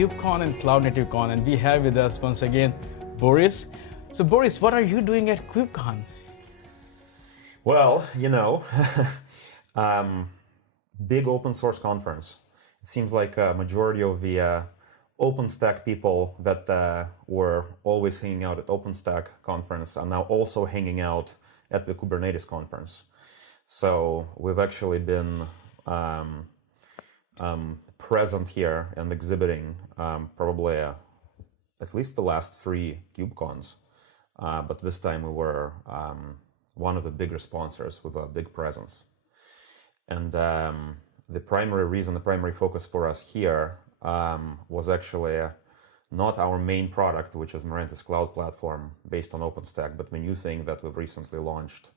KubeCon and CloudNativeCon, and we have with us once again Boris. So Boris, what are you doing at KubeCon? Well, big open source conference. It seems like a majority of the OpenStack people that were always hanging out at OpenStack conference are now also hanging out at the Kubernetes conference. So we've actually been present here and exhibiting probably at least the last 3 KubeCons. But this time we were one of the bigger sponsors with a big presence. And the primary focus for us here was actually not our main product, which is Mirantis Cloud Platform based on OpenStack, but the new thing that we've recently launched,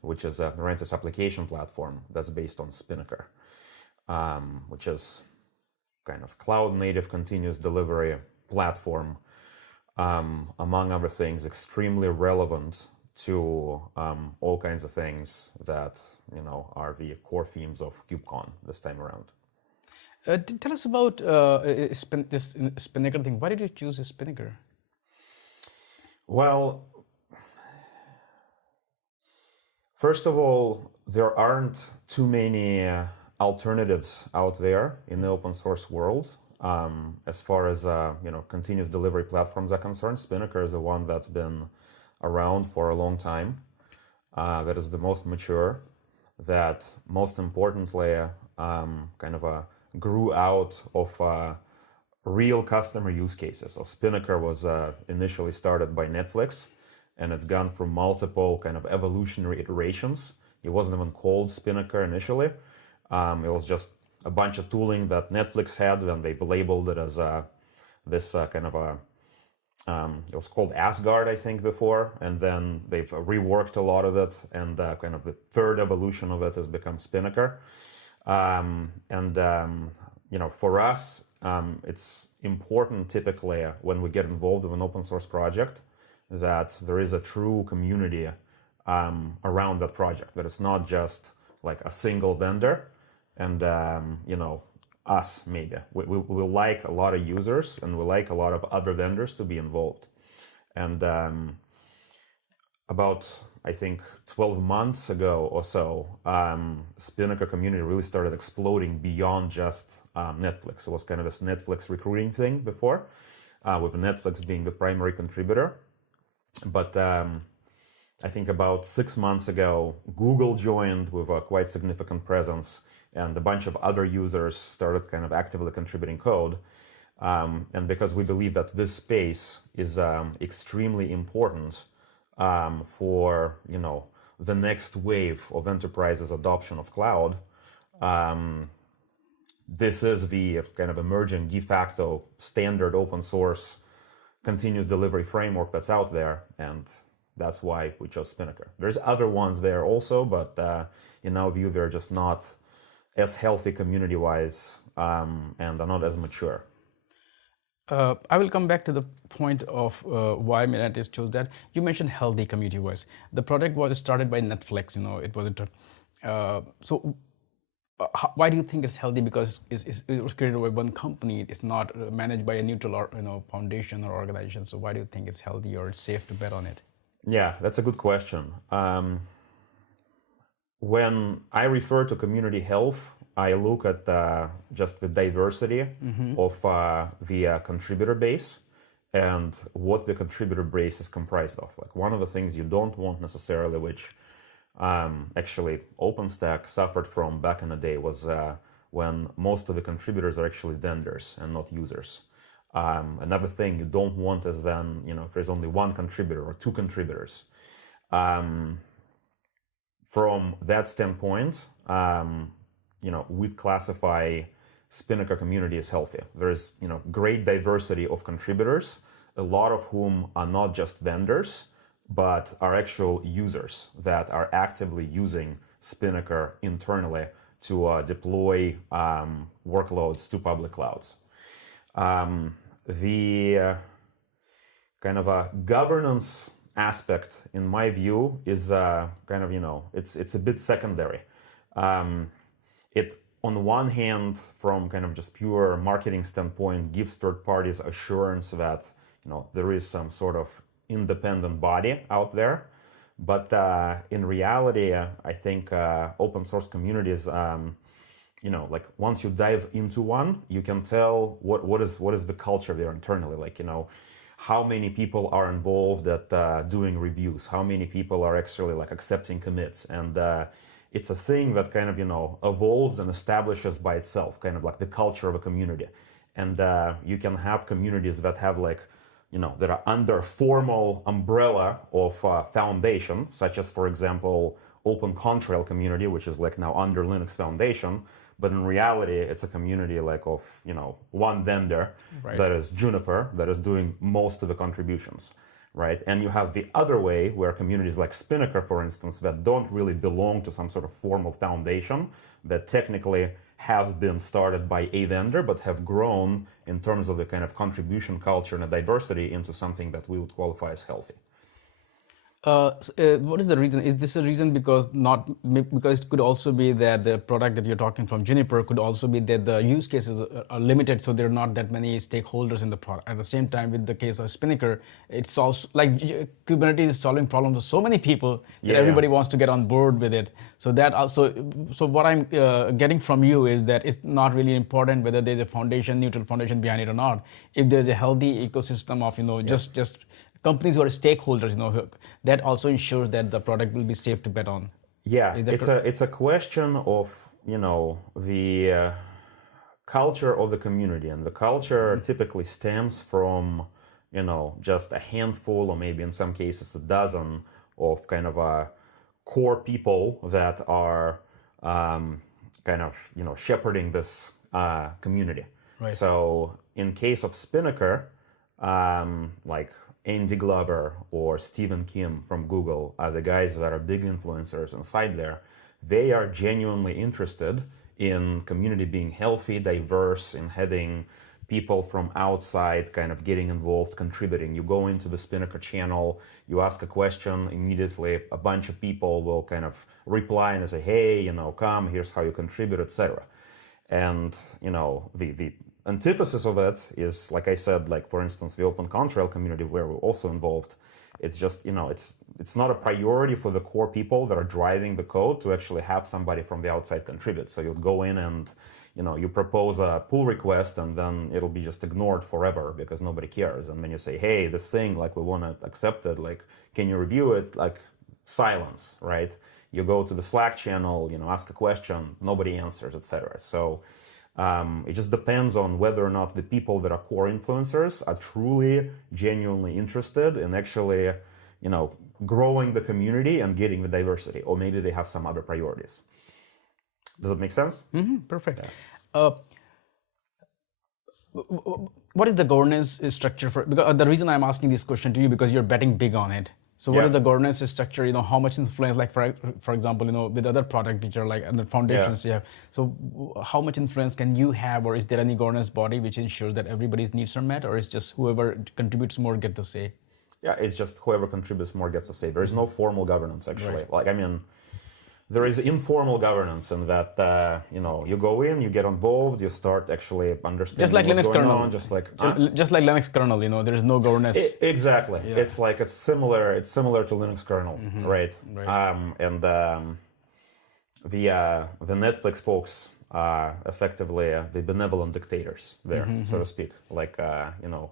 which is a Mirantis application platform that's based on Spinnaker, which is kind of cloud-native continuous delivery platform, among other things, extremely relevant to all kinds of things that are the core themes of KubeCon this time around. Tell us about this Spinnaker thing. Why did you choose a Spinnaker? Well, first of all, there aren't too many alternatives out there in the open source world. As far as continuous delivery platforms are concerned, Spinnaker is the one that's been around for a long time. That is the most mature. That most importantly, grew out of real customer use cases. So Spinnaker was initially started by Netflix, and it's gone through multiple kind of evolutionary iterations. It wasn't even called Spinnaker initially. It was just a bunch of tooling that Netflix had, and they've labeled it as it was called Asgard, I think, before, and then they've reworked a lot of it, and kind of the third evolution of it has become Spinnaker. For us, it's important typically when we get involved with an open source project that there is a true community around that project, that it's not just like a single vendor and us maybe. We like a lot of users, and we like a lot of other vendors to be involved. And about, I think, 12 months ago or so, Spinnaker community really started exploding beyond just Netflix. It was kind of this Netflix recruiting thing before, with Netflix being the primary contributor. But I think about 6 months ago, Google joined with a quite significant presence, and a bunch of other users started kind of actively contributing code. And because we believe that this space is extremely important for the next wave of enterprises' adoption of cloud, this is the kind of emerging de facto standard open source continuous delivery framework that's out there, and that's why we chose Spinnaker. There's other ones there also, but in our view, they're just not as healthy community-wise and are not as mature. I will come back to the point of why Mirantis chose that. You mentioned healthy community-wise. The project was started by Netflix. It wasn't. Why do you think it's healthy? Because it was created by one company. It's not managed by a neutral foundation or organization. So why do you think it's healthy or it's safe to bet on it? Yeah, that's a good question. When I refer to community health, I look at just the diversity of the contributor base and what the contributor base is comprised of. Like, one of the things you don't want necessarily, which actually OpenStack suffered from back in the day, was when most of the contributors are actually vendors and not users. Another thing you don't want is then, if there's only one contributor or 2 contributors. From that standpoint, we classify Spinnaker community as healthy. There is, great diversity of contributors, a lot of whom are not just vendors, but are actual users that are actively using Spinnaker internally to deploy workloads to public clouds. The kind of a governance aspect, in my view, is it's a bit secondary. It on one hand, from kind of just pure marketing standpoint, gives third parties assurance that there is some sort of independent body out there. But in reality, I think open source communities, like once you dive into one, you can tell what is the culture there internally. Like, how many people are involved at doing reviews, how many people are actually like accepting commits. And it's a thing that kind of, evolves and establishes by itself, kind of like the culture of a community. And you can have communities that have like, that are under a formal umbrella of foundation, such as, for example, Open Contrail community, which is like now under Linux Foundation. But in reality, it's a community like of, one vendor, right, that is Juniper, that is doing most of the contributions, right? And you have the other way where communities like Spinnaker, for instance, that don't really belong to some sort of formal foundation, that technically have been started by a vendor, but have grown in terms of the kind of contribution culture and the diversity into something that we would qualify as healthy. What is the reason? Is this a reason because it could also be that the product that you're talking from Juniper could also be that the use cases are limited, so there are not that many stakeholders in the product. At the same time, with the case of Spinnaker, it's also like Kubernetes is solving problems for so many people that everybody wants to get on board with it. So that also, so what I'm getting from you is that it's not really important whether there's a neutral foundation behind it or not. If there's a healthy ecosystem of just companies who are stakeholders, that also ensures that the product will be safe to bet on. Yeah, it's a question of the culture of the community, and the culture typically stems from just a handful, or maybe in some cases a dozen, of kind of core people that are kind of shepherding this community. Right. So in case of Spinnaker, like Andy Glover or Stephen Kim from Google are the guys that are big influencers inside there. They are genuinely interested in community being healthy, diverse, in having people from outside kind of getting involved, contributing. You go into the Spinnaker channel, you ask a question, immediately a bunch of people will kind of reply and say, hey, come, here's how you contribute, etc. And, the antithesis of it is, like I said, like, for instance, the Open Contrail community where we're also involved. It's just, it's not a priority for the core people that are driving the code to actually have somebody from the outside contribute. So you'd go in and, you propose a pull request, and then it'll be just ignored forever because nobody cares. And then you say, hey, this thing, like, we want to accept it, like, can you review it? Like, silence, right? You go to the Slack channel, ask a question, nobody answers, etc. So it just depends on whether or not the people that are core influencers are truly, genuinely interested in actually, growing the community and getting the diversity, or maybe they have some other priorities. Does that make sense? Mm-hmm, perfect. Yeah. What is the governance structure for? Because the reason I'm asking this question to you, because you're betting big on it. So what is the governance structure? How much influence, like for example, with other products which are like under foundations, you have. So how much influence can you have, or is there any governance body which ensures that everybody's needs are met, or is just whoever contributes more gets the say? Yeah, it's just whoever contributes more gets a say. There is no formal governance, actually. Right. There is informal governance in that, you go in, you get involved, you start actually understanding just like what's Linux going kernel. on, just like Linux kernel, there is no governance. Exactly. Yeah. It's similar to Linux kernel, mm-hmm. right? Right. The Netflix folks are effectively the benevolent dictators there, mm-hmm. so to speak. Like,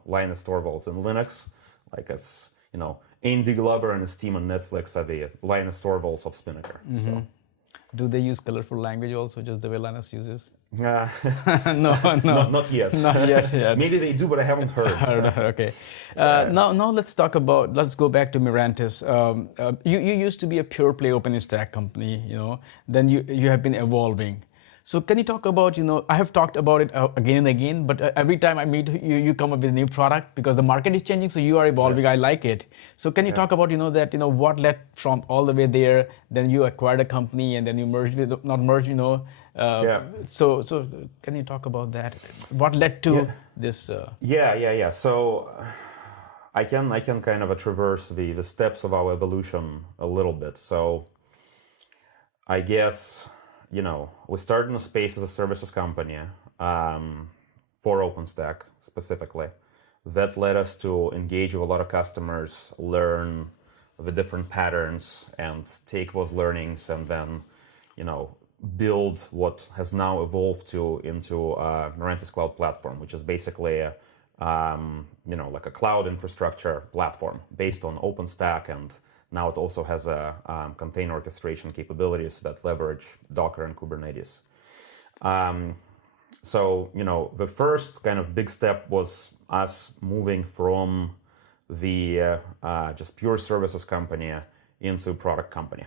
Linus Torvalds in Linux, like it's, Andy Glover and his team on Netflix are the Linus Torvalds of Spinnaker. Mm-hmm. So. Do they use colorful language also, just the way Linus uses? No. Not yet. Not yet. Maybe they do, but I haven't heard. Okay. Now let's go back to Mirantis. You used to be a pure play OpenStack company, then you have been evolving. So can you talk about, I have talked about it again and again, but every time I meet you, you come up with a new product because the market is changing, so you are evolving. Yeah. I like it. So can you talk about, what led from all the way there, then you acquired a company and then you So can you talk about that? What led to this? Yeah. So I can kind of traverse the steps of our evolution a little bit. So I guess we started in a space as a services company for OpenStack specifically. That led us to engage with a lot of customers, learn the different patterns, and take those learnings, and then, build what has now evolved into Mirantis Cloud Platform, which is basically like a cloud infrastructure platform based on OpenStack, and now it also has a container orchestration capabilities that leverage Docker and Kubernetes. So, the first kind of big step was us moving from the just pure services company into product company.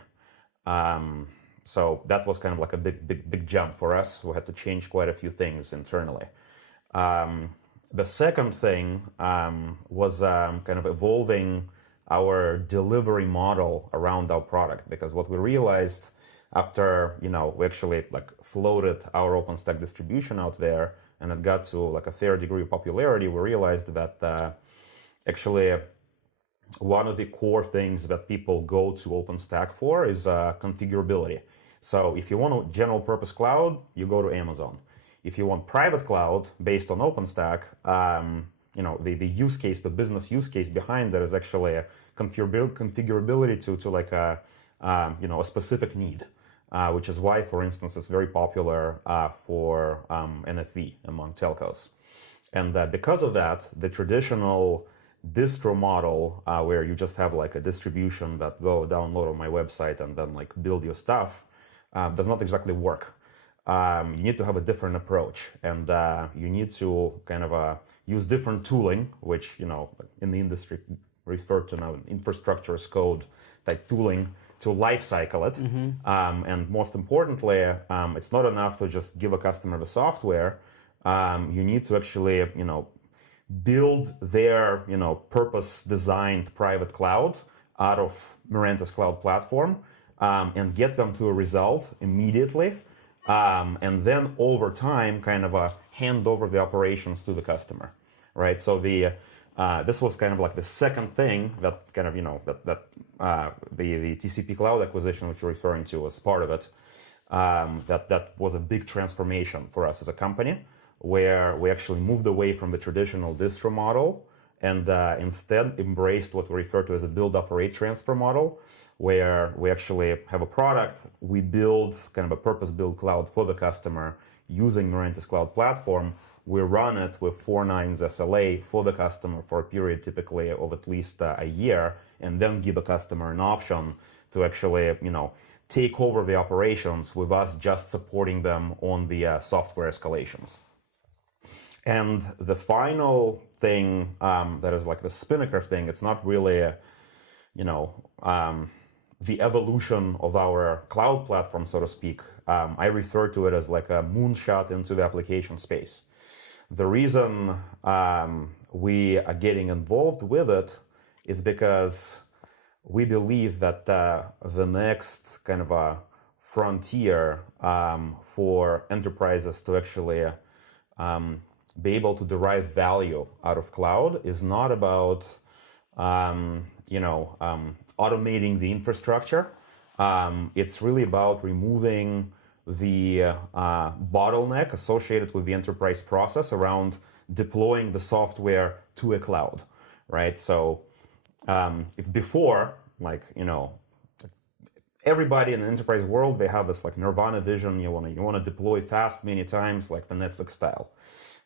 So that was kind of like a big jump for us. We had to change quite a few things internally. The second thing was kind of evolving our delivery model around our product, because what we realized after we actually floated our OpenStack distribution out there, and it got to a fair degree of popularity, we realized that actually one of the core things that people go to OpenStack for is configurability. So if you want a general purpose cloud, you go to Amazon. If you want private cloud based on OpenStack, the use case, the business use case behind that is actually a configurability to a specific need, which is why, for instance, it's very popular for NFV among telcos. And because of that, the traditional distro model, where you just have a distribution that go download on my website and then build your stuff, does not exactly work. You need to have a different approach, and you need to kind of use different tooling, which in the industry referred to now infrastructure as code type tooling, to lifecycle it. And most importantly, it's not enough to just give a customer the software. You need to actually build their purpose designed private cloud out of Mirantis Cloud Platform, and get them to a result immediately, and then over time kind of hand over the operations to the customer, right? So this was kind of the second thing that kind of the TCP Cloud acquisition, which you're referring to, was part of it. That was a big transformation for us as a company, where we actually moved away from the traditional distro model and instead embraced what we refer to as a build, operate, transfer model, where we actually have a product, we build kind of a purpose-built cloud for the customer using Mirantis Cloud Platform. We run it with 4 nines SLA for the customer for a period typically of at least a year, and then give a customer an option to actually, take over the operations with us just supporting them on the software escalations. And the final thing that is the Spinnaker thing, it's not really, the evolution of our cloud platform, so to speak. I refer to it as a moonshot into the application space. The reason we are getting involved with it is because we believe that the next kind of a frontier for enterprises to actually be able to derive value out of cloud is not about automating the infrastructure. It's really about removing the bottleneck associated with the enterprise process around deploying the software to a cloud, right? So if before, everybody in the enterprise world, they have this nirvana vision. You want to deploy fast many times, like the Netflix style.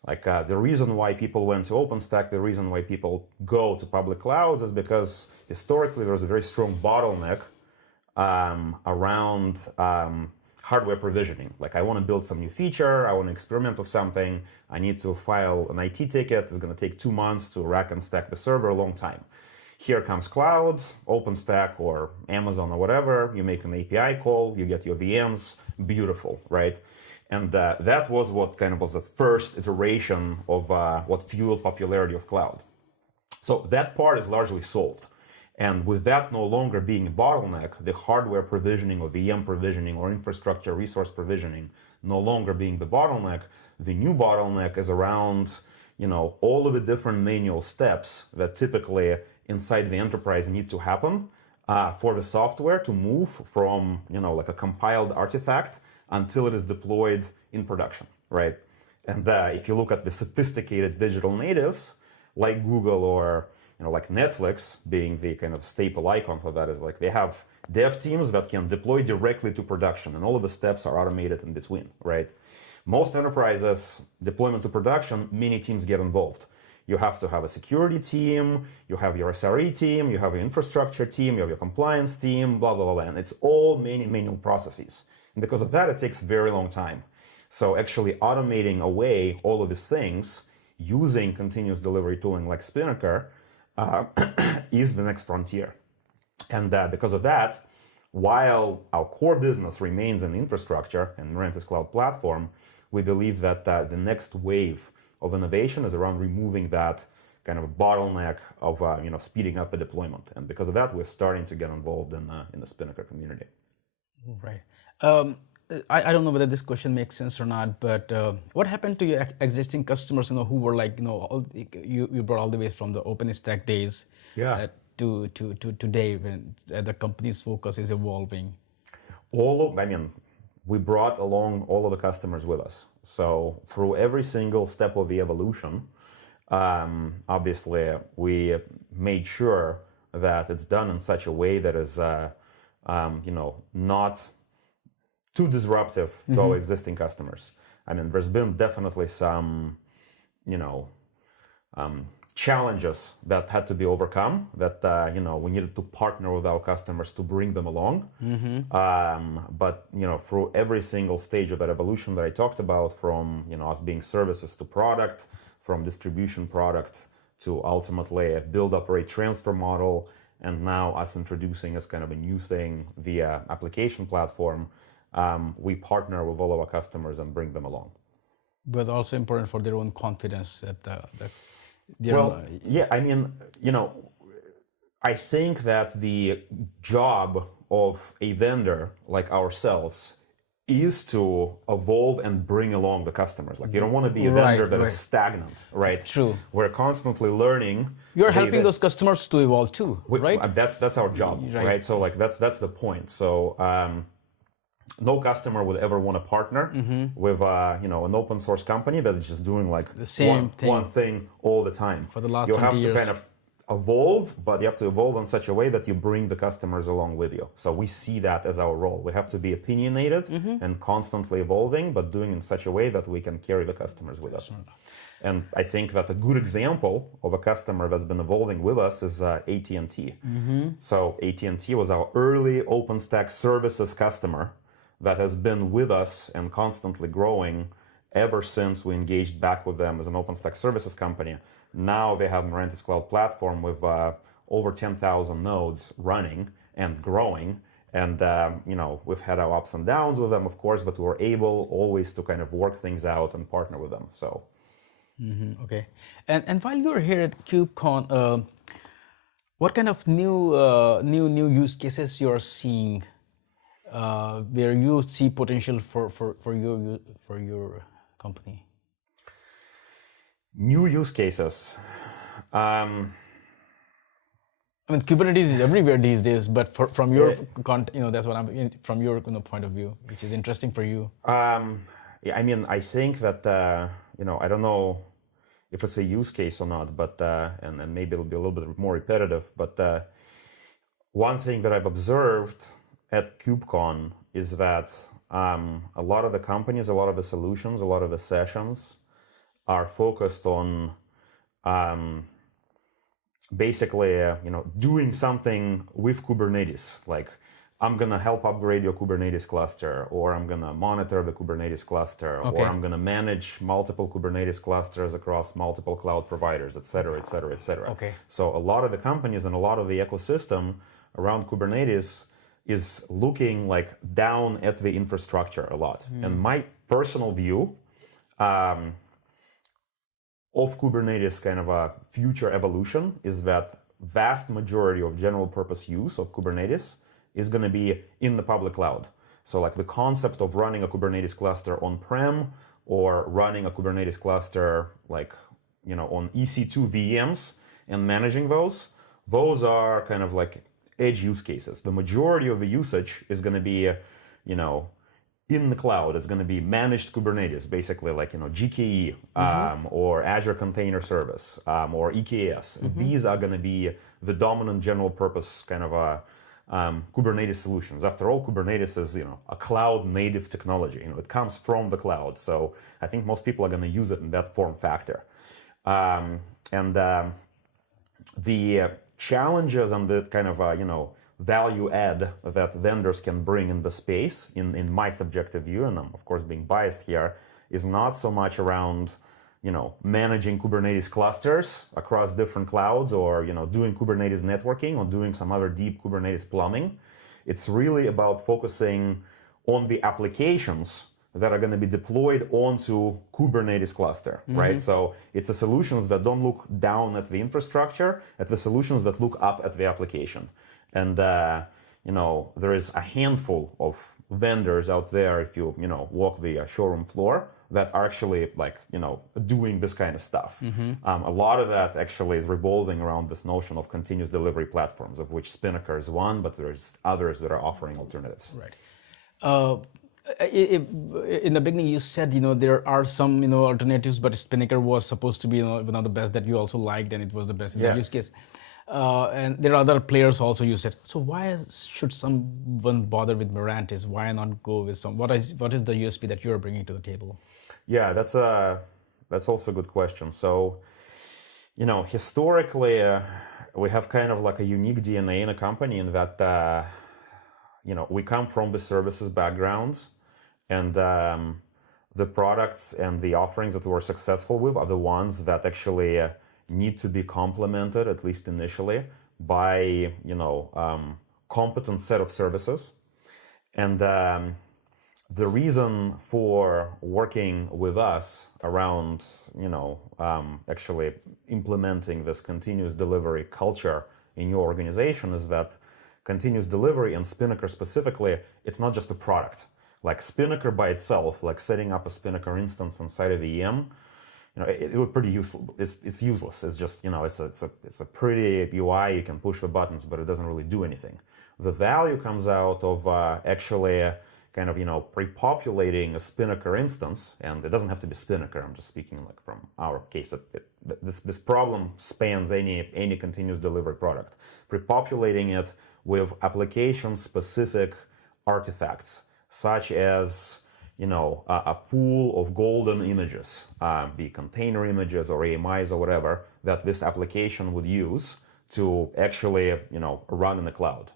The reason why people went to OpenStack, the reason why people go to public clouds is because historically there's a very strong bottleneck around hardware provisioning. I want to build some new feature, I want to experiment with something, I need to file an IT ticket, it's going to take 2 months to rack and stack the server, a long time. Here comes cloud, OpenStack or Amazon or whatever, you make an API call, you get your VMs, beautiful, right? And that was what kind of was the first iteration of what fueled popularity of cloud. So that part is largely solved. And with that no longer being a bottleneck, the hardware provisioning or VM provisioning or infrastructure resource provisioning no longer being the bottleneck, the new bottleneck is around, all of the different manual steps that typically inside the enterprise need to happen for the software to move from, a compiled artifact until it is deployed in production, right? And if you look at the sophisticated digital natives, like Google or like Netflix, being the kind of staple icon for that, is like they have dev teams that can deploy directly to production, and all of the steps are automated in between, right? Most enterprises, deployment to production, many teams get involved. You have to have a security team, you have your SRE team, you have your infrastructure team, you have your compliance team, blah, blah, blah, and it's all many manual processes. And because of that, it takes a very long time. So actually automating away all of these things using continuous delivery tooling like Spinnaker is the next frontier. And because of that, while our core business remains in infrastructure and Mirantis Cloud Platform, we believe that the next wave of innovation is around removing that kind of bottleneck of speeding up the deployment. And because of that, we're starting to get involved in the Spinnaker community. Right. I don't know whether this question makes sense or not, but what happened to your existing customers, who were like, you brought all the way from the OpenStack days to today when the company's focus is evolving? We brought along all of the customers with us. So through every single step of the evolution, obviously we made sure that it's done in such a way that is, not too disruptive to our existing customers. There's been definitely some, challenges that had to be overcome, that we needed to partner with our customers to bring them along. But through every single stage of that evolution that I talked about, from us being services to product, from distribution product to ultimately a build, operate, transfer model, and now us introducing as kind of a new thing via application platform, we partner with all of our customers and bring them along. But it's also important for their own confidence that I think that the job of a vendor like ourselves is to evolve and bring along the customers. Like, you don't want to be a vendor that is stagnant, right? True. We're constantly learning. You're helping those customers to evolve too, right? That's our job, right? So that's the point. So no customer would ever want to partner with an open source company that's just doing like the same one thing all the time. For the last 20 years. You have to kind of evolve, but you have to evolve in such a way that you bring the customers along with you. So we see that as our role. We have to be opinionated and constantly evolving, but doing in such a way that we can carry the customers with us. And I think that a good example of a customer that's been evolving with us is AT&T. So AT&T was our early OpenStack services customer that has been with us and constantly growing ever since we engaged back with them as an OpenStack services company. Now they have Mirantis Cloud Platform with over 10,000 nodes running and growing. And we've had our ups and downs with them, of course, but we're able always to kind of work things out and partner with them. So, okay. And while you're here at KubeCon, what kind of new use cases you're seeing where you see potential for your company? New use cases. Kubernetes is everywhere these days, but from your that's what from your point of view, which is interesting for you. I think that I don't know if it's a use case or not, but and maybe it'll be a little bit more repetitive. But one thing that I've observed at KubeCon is that a lot of the companies, a lot of the solutions, a lot of the sessions are focused on basically doing something with Kubernetes. Like, I'm going to help upgrade your Kubernetes cluster, or I'm going to monitor the Kubernetes cluster, or I'm going to manage multiple Kubernetes clusters across multiple cloud providers, et cetera, et cetera, et cetera. Okay. So a lot of the companies and a lot of the ecosystem around Kubernetes is looking like down at the infrastructure a lot. And my personal view of Kubernetes kind of a future evolution is that vast majority of general purpose use of Kubernetes is going to be in the public cloud. So like the concept of running a Kubernetes cluster on-prem or running a Kubernetes cluster like, on EC2 VMs and managing those are kind of like edge use cases. The majority of the usage is going to be, in the cloud is going to be managed Kubernetes, basically like GKE or Azure Container Service or EKS. These are going to be the dominant general purpose kind of Kubernetes solutions. After all, Kubernetes is a cloud native technology. It comes from the cloud, so I think most people are going to use it in that form factor. The challenges and the kind of value add that vendors can bring in the space, in my subjective view, and I'm of course being biased here, is not so much around managing Kubernetes clusters across different clouds, or doing Kubernetes networking, or doing some other deep Kubernetes plumbing. It's really about focusing on the applications that are going to be deployed onto Kubernetes cluster, right? So it's the solutions that don't look down at the infrastructure, at the solutions that look up at the application. And there is a handful of vendors out there, if you walk the showroom floor, that are actually doing this kind of stuff. A lot of that actually is revolving around this notion of continuous delivery platforms, of which Spinnaker is one, but there's others that are offering alternatives. Right. In the beginning, you said there are some alternatives, but Spinnaker was supposed to be one of the best that you also liked, and it was the best in the use case. And there are other players also, you said. So why should someone bother with Mirantis? Why not go with some? What is the USP that you're bringing to the table? Yeah, that's also a good question. So, historically, we have kind of like a unique DNA in a company in that, we come from the services background, and the products and the offerings that we're successful with are the ones that actually need to be complemented, at least initially, by competent set of services. And the reason for working with us around actually implementing this continuous delivery culture in your organization is that continuous delivery, and Spinnaker specifically, it's not just a product. Like Spinnaker by itself, like setting up a Spinnaker instance inside of the EM, it looks pretty useless. It's useless. It's just it's a pretty UI. You can push the buttons, but it doesn't really do anything. The value comes out of actually kind of pre-populating a Spinnaker instance, and it doesn't have to be Spinnaker. I'm just speaking like from our case. This problem spans any continuous delivery product. Pre-populating it with application-specific artifacts, such as a pool of golden images, be container images or AMIs or whatever, that this application would use to actually, run in the cloud.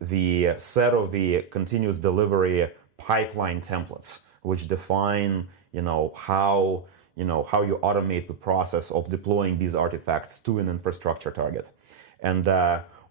The set of the continuous delivery pipeline templates, which define, how you automate the process of deploying these artifacts to an infrastructure target. And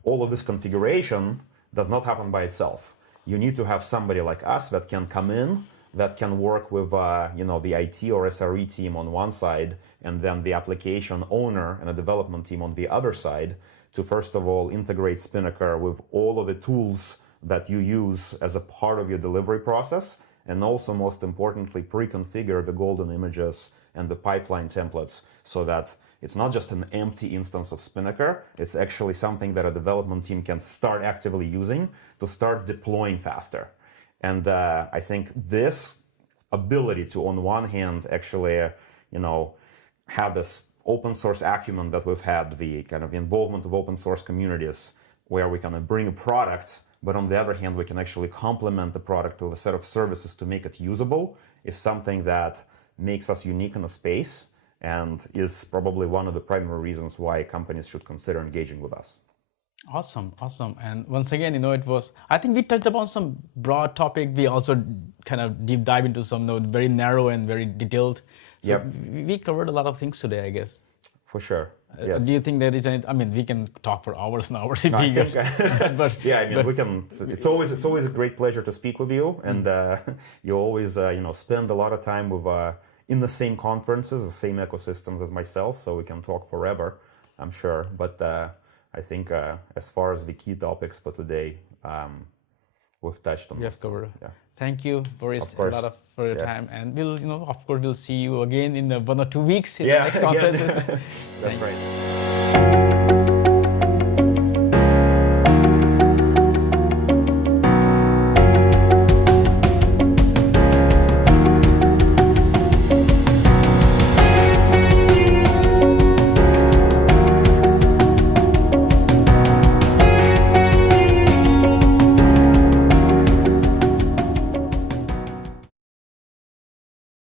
all of this configuration does not happen by itself. You need to have somebody like us that can come in, that can work with the IT or SRE team on one side, and then the application owner and a development team on the other side, to first of all integrate Spinnaker with all of the tools that you use as a part of your delivery process, and also most importantly pre-configure the golden images and the pipeline templates so that it's not just an empty instance of Spinnaker, it's actually something that a development team can start actively using to start deploying faster. And I think this ability to, on one hand, actually, have this open source acumen that we've had, the kind of involvement of open source communities, where we can bring a product, but on the other hand, we can actually complement the product with a set of services to make it usable, is something that makes us unique in the space, and is probably one of the primary reasons why companies should consider engaging with us. Awesome. And once again, I think we touched upon some broad topic. We also kind of deep dive into some very narrow and very detailed. So we covered a lot of things today, I guess. For sure. Yes. Do you think there is any? I mean, we can talk for hours and hours if we but we can. It's always a great pleasure to speak with you, and you always spend a lot of time with in the same conferences, the same ecosystems as myself, so we can talk forever, I'm sure. But I think as far as the key topics for today, we've touched on. We have covered. Yeah. Thank you, Boris, a lot for your time, and we'll see you again in 1 or 2 weeks in the next conferences. That's right.